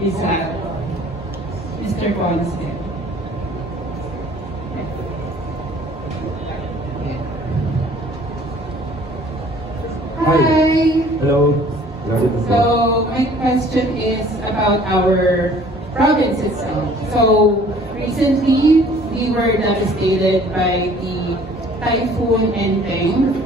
is Mr. Ponce. Hi. Hello. So my question is about our province itself. So recently we were devastated by the typhoon Enteng,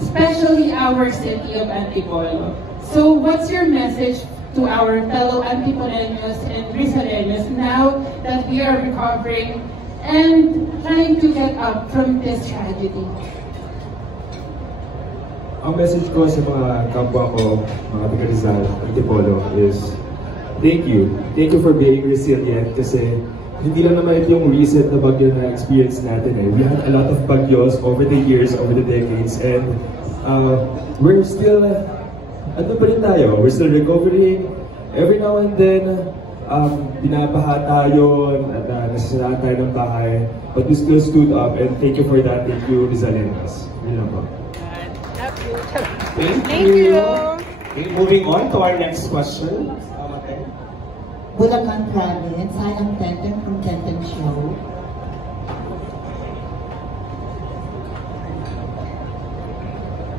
especially our city of Antipolo. So what's your message to our fellow Antipoleños and Rizaleños now that we are recovering and trying to get up from this tragedy? Ang message ko sa mga kapwa ko, mga taga Rizal, Antipolo is thank you. Thank you for being resilient kasi hindi lang naman ito yung recent na bagyo na experience natin eh. We had a lot of bagyos over the years, over the decades, and we're still, ano pa rin tayo? We're still recovering. Every now and then, binabaha tayo, nasasaraan tayo ng bahay, but we still stood up, and thank you for that. Thank you, Rizaleños. Yun lang po. Thank you. Okay, moving on to our next question. Bulacan Province. Hi, I'm Tenten from Tenten Show.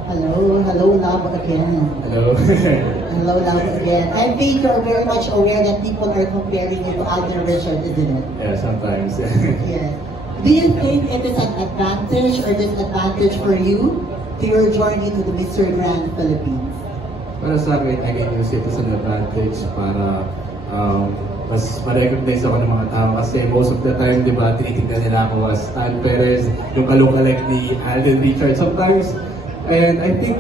Hello, love again. Hello. Hello, love again. I think you're very much aware that people are comparing you to Alden Richard, isn't it? Yeah, sometimes. Yes. Do you think it is an advantage or disadvantage for you to your journey to the Mr. Grand Philippines? Para sa akin, I can use it as an advantage para mas ma-recognize ako ng mga tao kasi most of the time, di ba, tinitignan nila ako as Stan Perez, yung kalong-kalek ni Alden Richard sometimes. And I think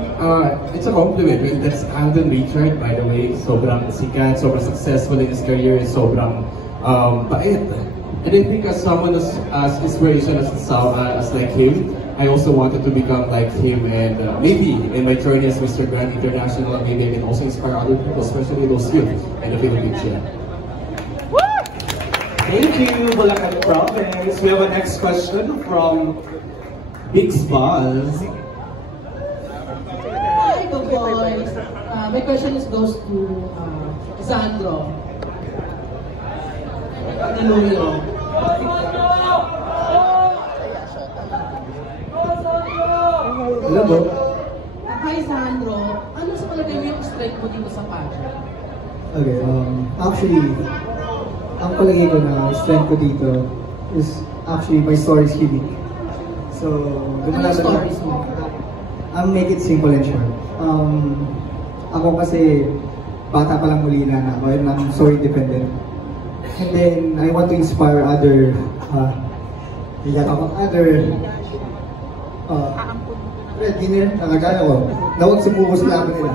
it's a compliment when that's Alden Richard, by the way. Sobrang sikat, sobrang successful in his career, sobrang bait. And I think as someone as inspiration as like him, I also wanted to become like him, and maybe in my journey as Mr. Grand International, maybe I can also inspire other people, especially those youth in the Philippines. Yeah. Thank you, Bulacan Province. We have a next question from Biggs Buzz. Hi, good boys. My question goes to Sandro. Hallelujah. Hello po. Hi, Sandro. Ano sa palagay mo yung strength mo dito sa pageant? Okay, actually, ang palagay ko na strength ko dito is actually my story is unique. So, Ano stories mo? I'll make it simple and short. Ako kasi, bata pa lang muli na ako, and I'm so independent. And then, I want to inspire other dinner, nakagana ko, na huwag sumuko sa laban nila.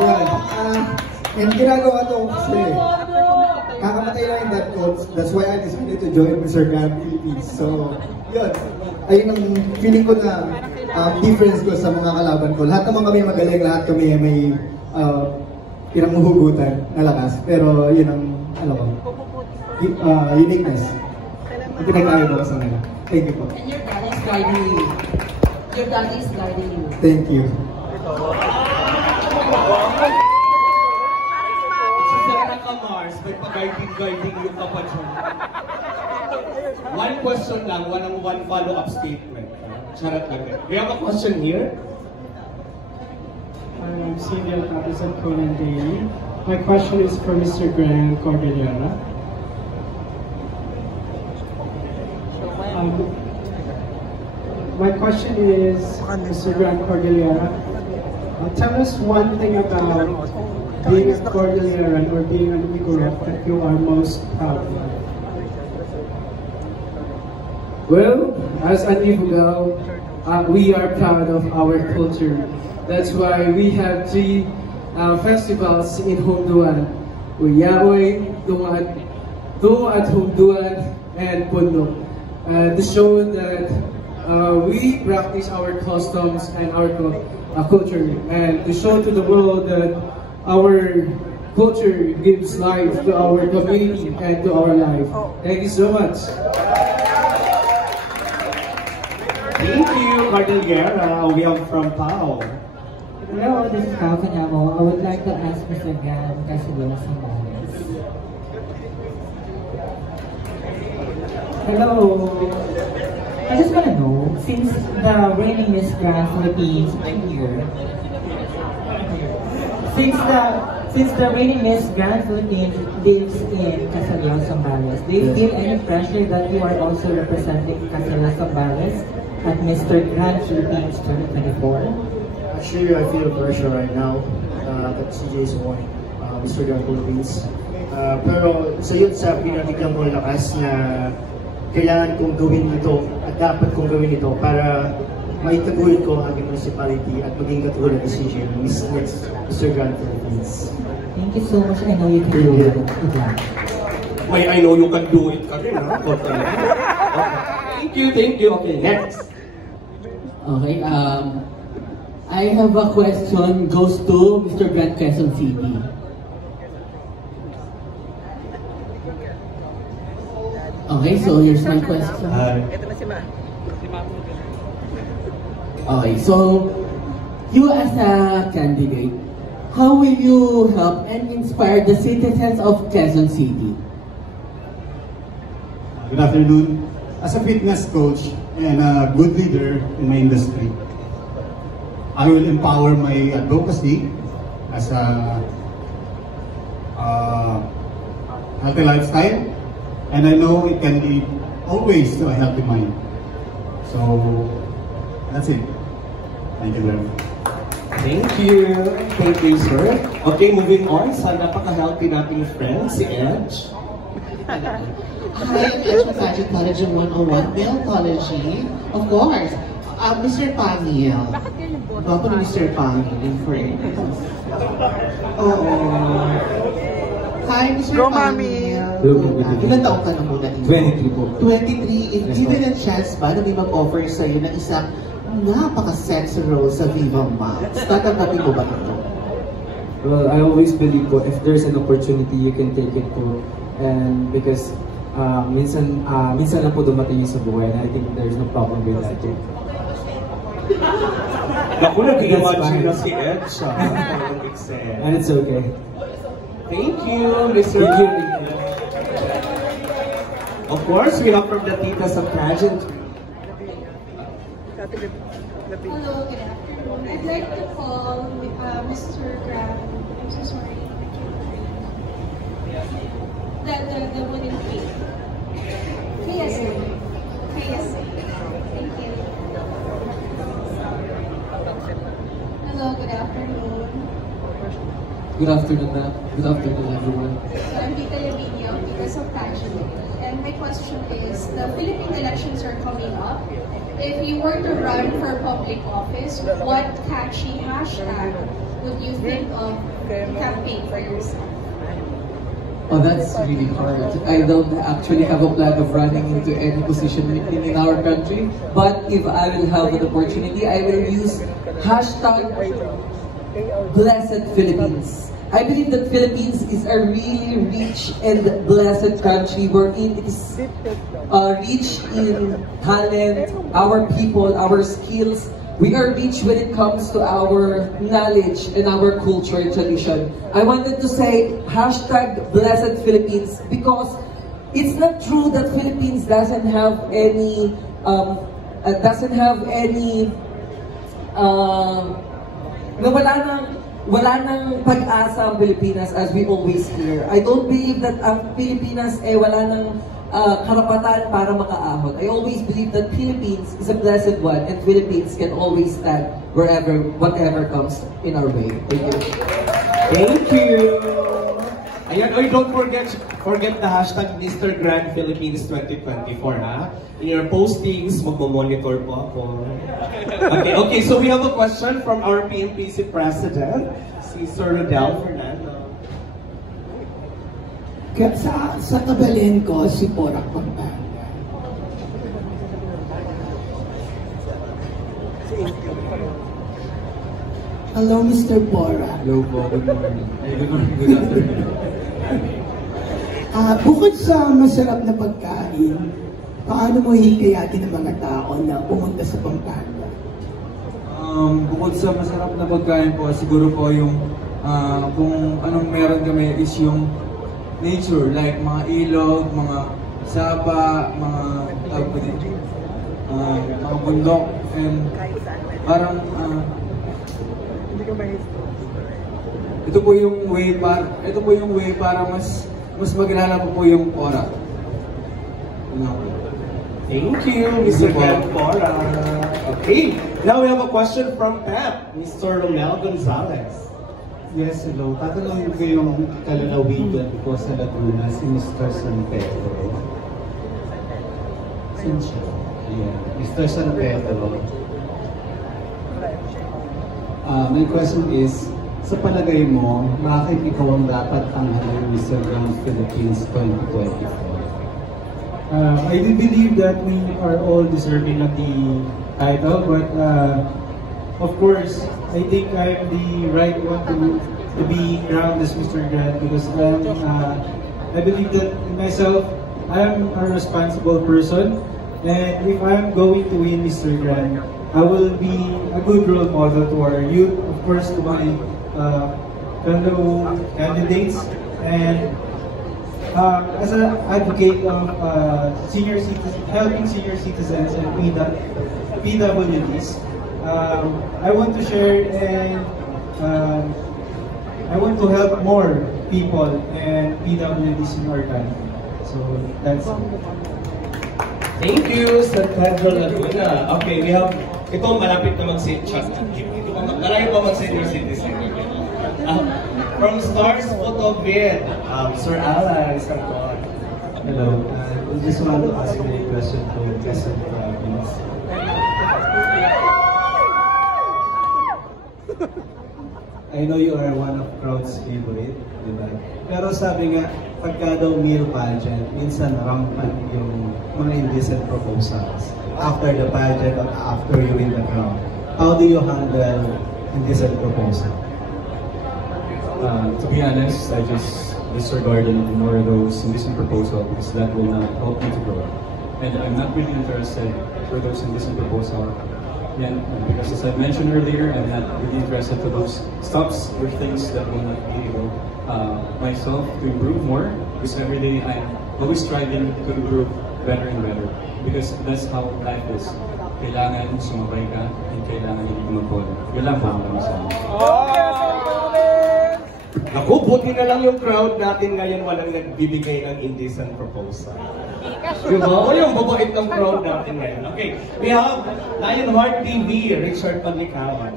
Yan. And ginagawa to kasi, kakamatay lang yung that coach. That's why I decided to join Mr. Grand Philippines. So, yun. Ayun ang feeling ko na difference ko sa mga kalaban ko. Lahat naman kami magaling, lahat kami may pinanghuhugutan na lakas. Pero yun ang, uniqueness. Ang pinag-ayaw ko sa nila. Thank you po. And your daddy is guiding you. Your daddy is guiding you. Thank you. Si Sarah Camars, may pa-guiding yung kapatid. One question lang, one follow-up statement. Charot lang. We have a question here. I'm Celia Tapos at Conan Daily. My question is for Mr. Grand Cordillera. My question is, Mr. Grand Cordillera, tell us one thing about being a Cordilleran or being an Igorot that you are most proud of. Well, as an Ifugao, we are proud of our culture. That's why we have three festivals in Honduran: Uyaoy, Duat Honduran, and Pundok. To show that we practice our customs and our culture, and to show to the world that our culture gives life to our community and to our life. Thank you so much. Thank you, Cordillera. We have from Pao. Hello, this is Pao Canyamo. I would like to ask Mr. Gan Casilola Sambales. Hello. I just want to know, since the reigning Miss Grand Philippines here, since the reigning Miss Grand Philippines lives in Casariao, Zambales, do you feel any pressure that you are also representing Casariao, Zambales at Mr. Grand Philippines 2024? Actually, I feel pressure right now that CJ is winning Mr. Grand Philippines. Pero sa yun sa pinabigyan ko lakas na kailangan kong gawin ito at dapat kong gawin ito para maitaguhin ko ang aking municipality at maging katulad ni CJ, Mr. Grand Philippines. Thank you so much. I know you can do it. Good luck. May I know you can do it ka rin, ha? Okay. Thank you. Okay, next. Okay, I have a question goes to Mr. Grand Quezon City. Okay, so here's my question. Okay, so you as a candidate, how will you help and inspire the citizens of Quezon City? Good afternoon. As a fitness coach and a good leader in my industry, I will empower my advocacy as a healthy lifestyle, and I know it can lead always to a healthy mind. So that's it. Thank you very much. Thank you, sir. Okay, moving on sa napaka-healthy nating friend, si Edge. Hi, I'm Edge Massage College in 101, Maleology. Of course, Mr. Paniel. Bago ni Mr. Paniel, friend. Hi, Mr. Paniel. Ilan taong ka na muna dito? 23 po. 23. If given a chance ba na may mag-offer sa'yo ng isang napaka-sexy role sa Viva Max, tatanggapin mo ba ito? Well, I always believe po, if there's an opportunity, you can take it po. And because minsan lang po dumating yung sa buhay, and I think there's no problem with that too. Naku, nag-imagine na si Edge. And it's okay. Thank you, Mr. Of course, we have from the Titas of Pageant. Hello, good afternoon. I'd like to call Mr. Grab. I'm so sorry. The wooden cake. KSA. Thank you. Hello, good afternoon. Good afternoon, ma'am. Good afternoon, everyone. So I'm Tita Lavinia, Titas of Pageant. And my question is, the Philippine elections are coming up. If you were to run for public office, what catchy hashtag would you think of to campaign for yourself? Oh, that's really hard. I don't actually have a plan of running into any position in our country. But if I will have an opportunity, I will use hashtag Blessed Philippines. I believe that Philippines is a really rich and blessed country wherein it is rich in talent, our people, our skills. We are rich when it comes to our knowledge and our culture and tradition. I wanted to say hashtag Blessed Philippines because it's not true that Philippines doesn't have any wala nang pag-asa ang Pilipinas as we always hear. I don't believe that ang Pilipinas wala nang karapatan para makaahon. I always believe that Philippines is a blessed one and Philippines can always stand whatever comes in our way. Thank you. Thank you. Ayan, don't forget the hashtag Mr. Grand Philippines 2024, ha? In your postings, magmo-monitor po ako. Okay, so we have a question from our PMPC President, si Sir Rodel Fernando. Sa tabalin ko, si Porac Pampanga. Hello, Mr. Porac. Hello po, good morning. Good afternoon. Bukod sa masarap na pagkain, paano mo hikayatin ng mga tao na pumunta sa Pampanga? Bukod sa masarap na pagkain po, siguro po yung kung anong meron kami is yung nature, like mga ilog, mga sapa, mga mga bundok, and parang ito po yung way para mas magilala po yung Ora. Thank you, Mr. Campora. Okay, now we have a question from Pep, Mr. Romel Gonzalez. Yes, hello. Tatanungin ko yung kalalawigan ko sa Laguna, si Mr. San Pedro. Saan siya? Yeah, Mr. San Pedro. My question is, sa palagay mo, bakit ikaw ang dapat tanghalin Mr. Grand Philippines 2024? I do believe that we are all deserving of the title, but of course, I think I am the right one to be crowned as Mr. Grand because I believe that in myself, I am a responsible person, and if I am going to win Mr. Grand, I will be a good role model to our youth, of course, to my fellow candidates, and as an advocate of helping senior citizens and PWDs, I want to share and I want to help more people and PWDs in our country. So that's it. Thank you, San Pedro Laguna. Okay, we have, ito malapit na mag-senior citizen. From Stars Photovid, Sir Alan Sarcon. Hello, I just want to ask you a question to Quezon Province. I know you are one of crowd's favorite, di ba? Pero sabi nga, pagka daw meal pageant, minsan rampant yung mga indecent proposals. After the pageant or after you win the crown, how do you handle indecent proposal? To be honest, I just disregard and ignore those indecent proposals because that will not help me to grow. And I'm not really interested for those indecent proposals. And because as I mentioned earlier, I'm not really interested to those stops or things that will not enable myself to improve more. Because every day I'm always striving to improve better and better. Because that's how life is. Kailangan sumabay ka and kailangan hindi magpolo. Yun lang po ang masasabi. Naku, buti na lang yung crowd natin ngayon walang nagbibigay ng indecent proposal. Diba? O yung babait ng crowd natin ngayon. Okay, we have Lionheart TV, Richard Paglikawan.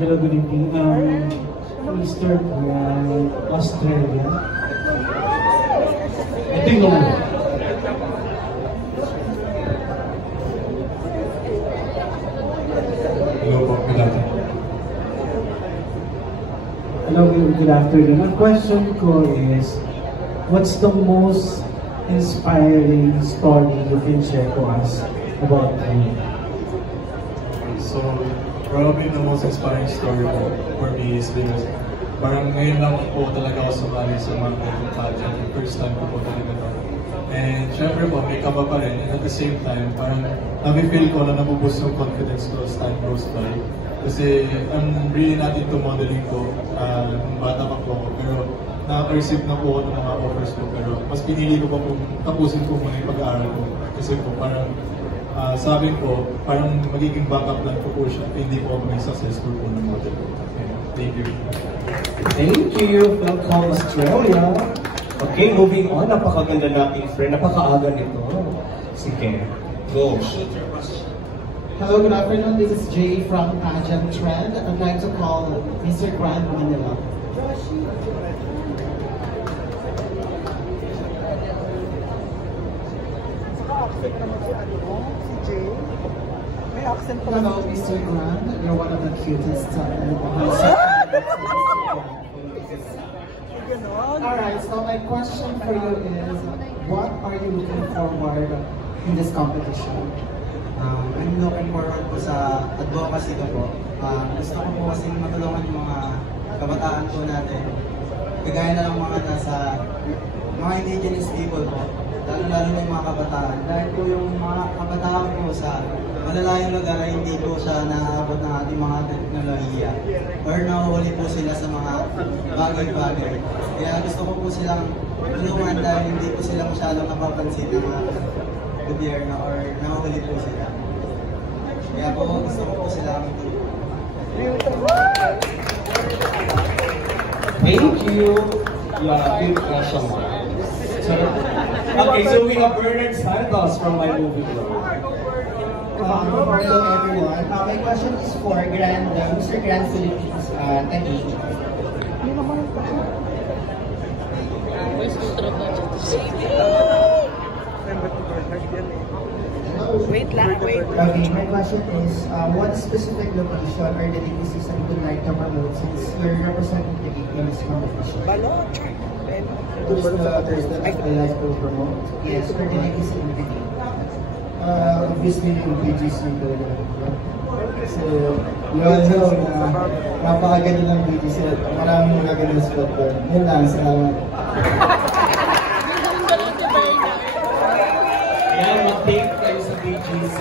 Hello, good evening. Mr. Australia. Ito yung numero. Hello po, good afternoon. Hello, good afternoon. Ang question ko is, what's the most inspiring story you can share to us about you? So, probably the most inspiring story for me is because parang ngayon lang po talaga ako sumali sa mga pageant. First time ko po talaga ito. And syempre po, may kaba pa rin. And at the same time, parang nabi-feel ko na nabuboost yung confidence ko as time goes by. Kasi ang really natin ito modeling ko, nung bata pa po ako. Pero nakaka-receive na po ako ng mga offers ko. Pero mas pinili ko pa po, tapusin ko muna yung pag-aaral ko. Kasi po parang sabi ko, parang magiging backup lang po siya. Hindi po ako maging successful po ng model ko. Thank you. Thank you, welcome Australia. Okay, moving on. Napakaganda nating friend. Napakaaga nito. Sige, go. Hello, good afternoon. This is Jay from Pageant Trend. I'd like to call Mr. Grand Manila. Hello, Mr. Grand. You're one of the cutest. Alright, so my question for you is, what are you looking forward in this competition? I'm looking forward po sa advocacy ko po. Gusto ko po kasi matulungan yung mga kabataan po natin. Kagaya na lang mga indigenous people po. Lalo na yung mga kabataan. Dahil po yung mga kabataan po sa malalayong lugar ay hindi po siya naaabot ng ating mga teknolohiya. or nahuli po sila sa mga bagay-bagay. Kaya gusto ko po silang tulungan dahil hindi po sila masyadong napapansin ng mga gobyerno or nahuli po sila. Kaya po gusto ko po silang tulungan. Thank you. Yeah, good question. Okay, so we have Bernard Santos from My Movie Club. Hello everyone. My question is for Mr. Grand Philippines Taguig. Wait lang, wait. Okay, my question is, what specific location or delicacies that you would like to promote since you're representing Taguig in this competition? There's the I like to promote. Yes, for delicacy in Taguig. Obviously, yung BGC talaga. So, yun, napakaganda ng BGC at maraming magagandang spot doon. Yun lang, salamat. Ayan, mag-take kayo sa BGC.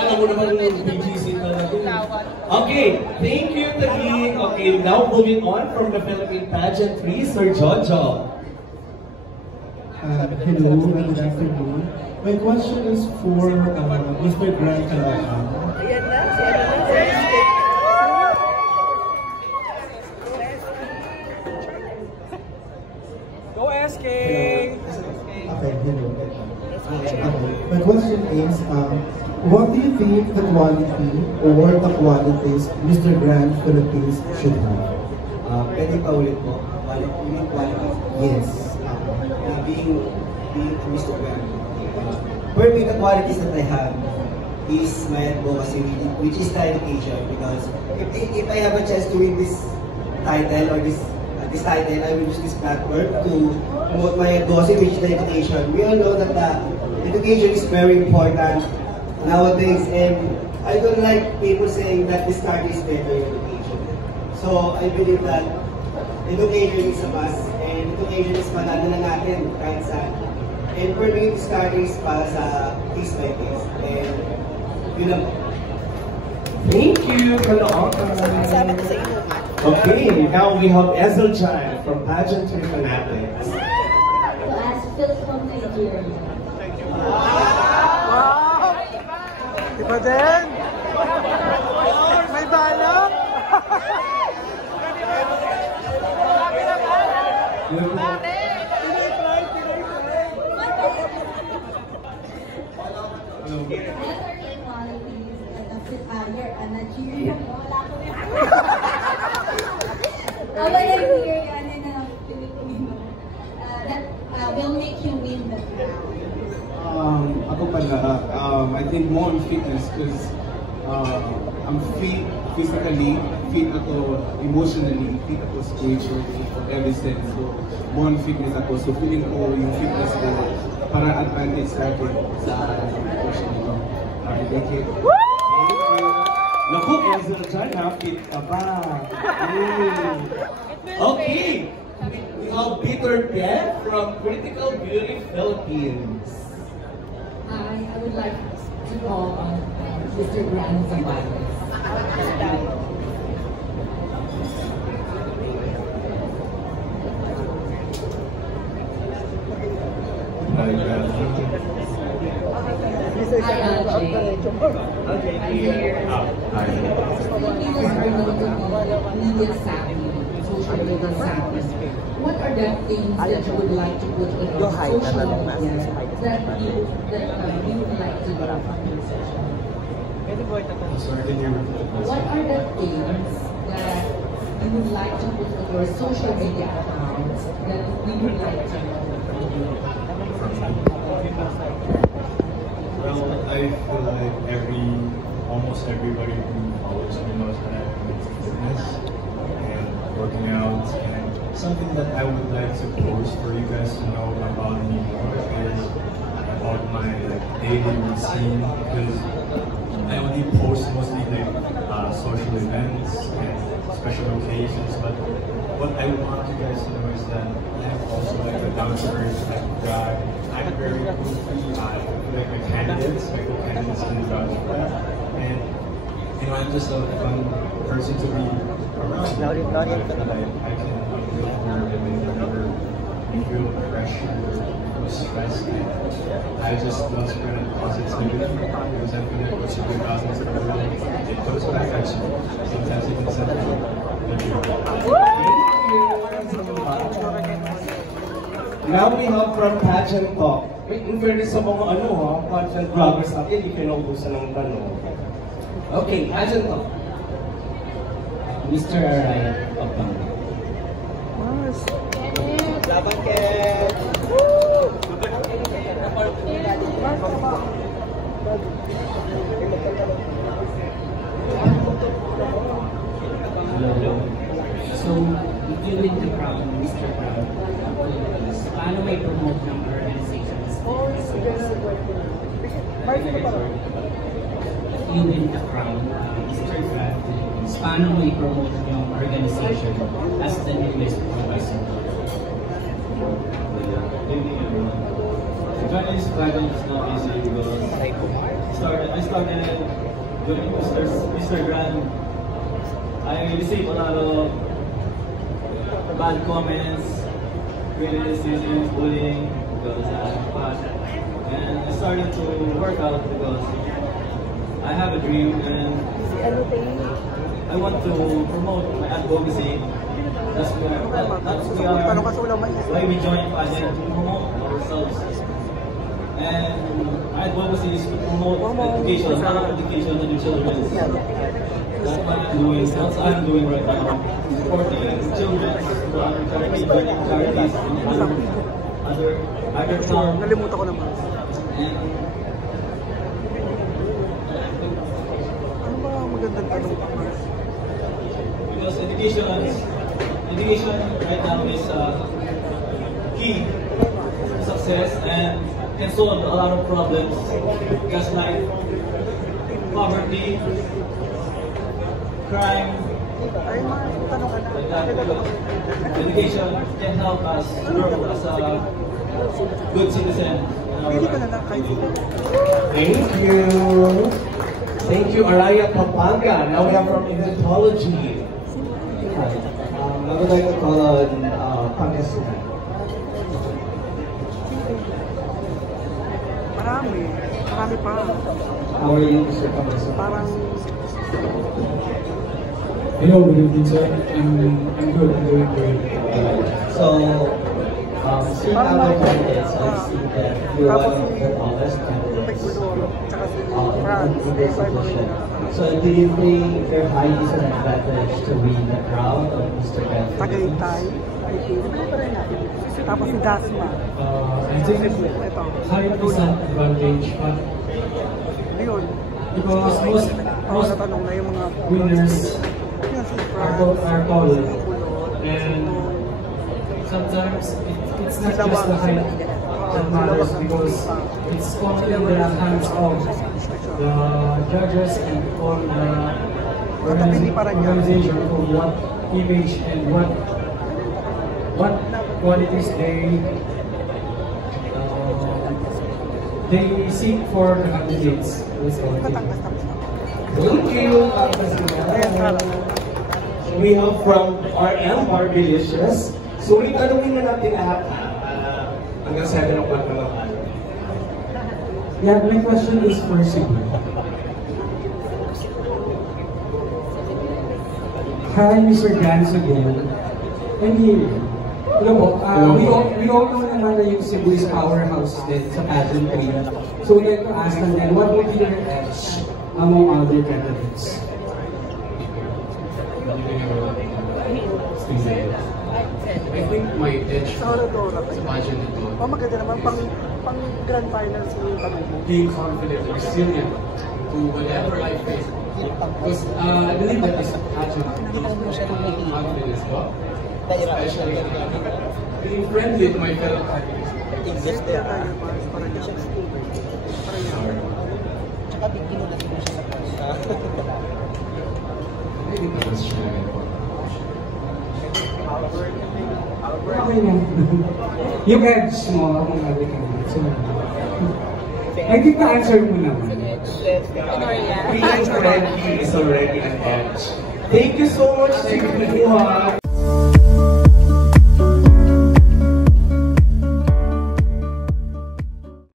Alam mo naman yung BGC talaga. Okay, thank you, Taguig. Okay, now moving on from the Philippine pageantry, Sir Jojo. Hello, good afternoon. My question is for Mr. Grant Calacan. Go SK! Okay, hello. My question is, what do you think the quality or the qualities Mr. Grant Philippines should have? Pwede pa ulit po? Quality? Yes. Being Mr. Grant. For me, the qualities that I have is my advocacy, which is the education. Because if I have a chance to win this title or this title, I will use this platform to promote my advocacy, which is the education. We all know that education is very important nowadays, and I don't like people saying that this country is better in education. So I believe that education is a must, and education is madadala natin kahit saan. And for me, this country is para sa case by case. And yun lang. Thank you, Okay, now we have Ezel Chan from Pageantry Fanatics. To ask Philip from Nigeria. Wow! Iba din? May bala? You're a Nigerian. How about a Nigerian and a Filipino that will make you win the crown? Ako pala, I think more on fitness because I'm fit physically, fit ako emotionally, fit ako spiritually, every sense. So, more on fitness ako. So, feeling ko yung fitness ko para advantage sa akin sa question nito. Thank you. Naku, Ezel Chan, fit ka pa. Okay, we have Peter Piet from Critical Beauty Philippines. Hi, I would like to call on Mr. Grant Zambales. Hi, Jay. I'm here. Filipinos are known to be media savvy, social media savvy. What are the things that you would like to put in your social media that you would like to do on your social media? What are the things that you would like to put on your social media accounts that we would like to know? Well, I feel like almost everybody who follows me knows that I'm into fitness and working out, and something that I would like to post for you guys to know about me more is about my daily routine, because I only post mostly social events and special occasions, but what I want you guys to know is that I'm also like a down-to-earth type of guy. I'm very goofy, like the candidates in the down-to-earth. And You know, I'm just a fun person to be around. I can look forward and whenever you feel pressure or stress. I just love spreading positivity because I feel like once you put positive around, it comes back at you. Sometimes it can separate. Now we have from Pageant Talk. In fairness sa mga content vloggers natin, hindi pinaubusan ng tanong. Okay, Pageant Talk. Mr. Ryan Opang. Laban Ken! Hello. So, during the crown, Mr. Crown, paano may promote ng organizations? You win the crown, Mr. Crown, paano may promote yung organization as the newest professor? Joining this pageant is not easy because I started doing Mr. Grand. I received a lot of bad comments, criticism, bullying because I'm fat. And I started to work out because I have a dream and I want to promote my advocacy. That's why we joined pageant to promote ourselves. And advocacy is to promote education, not education to the children. That's what I'm doing. That's what I'm doing right now. Supporting children, charities, and other towns. And because education right now is key to success and can solve a lot of problems, just like poverty, crime, like that. Education can help us grow as a good citizen. Thank you. Thank you, Araya Pampanga. Now we have from Egyptology. I would like to call on Pangasinan. Marami pa. How are you, Mr. Pangasinan? Parang... Hello, good evening, sir. I'm good. I'm doing great. So, seeing our candidates, I see that you're one of the tallest candidates in this position. So, do you think your height is an advantage to win the crown of Mr. Grand? Tagaytay. Tapos si Dasma. I think height is an advantage, but because most winners are taller, and sometimes it's not just the height that matters because it's completely in the hands of the judges and all the organization of what image and what qualities they seek for the candidates. Thank you. We have from RM Barbilicious. So ulit tanungin na natin lahat hanggang 7 o'clock na lang. Yeah, my question is for Cebu. Hi, Mr. Gans again. And here, we all know naman na yung Cebu is powerhouse din sa pageantry. So we'd like to ask them then, what would be your edge among other candidates? I think my edge sa pageant ito, maganda naman pang grand finals yung pag-ibig. Being confident, resilient to whatever I face. Because I believe that this pageant needs confidence, but especially being friendly to my fellow candidates. Maybe that's true. Okay na. Yung edge mo, among other candidates. I think na-answer mo naman. Being friendly is already an edge. Thank you so much, Sir Kuha.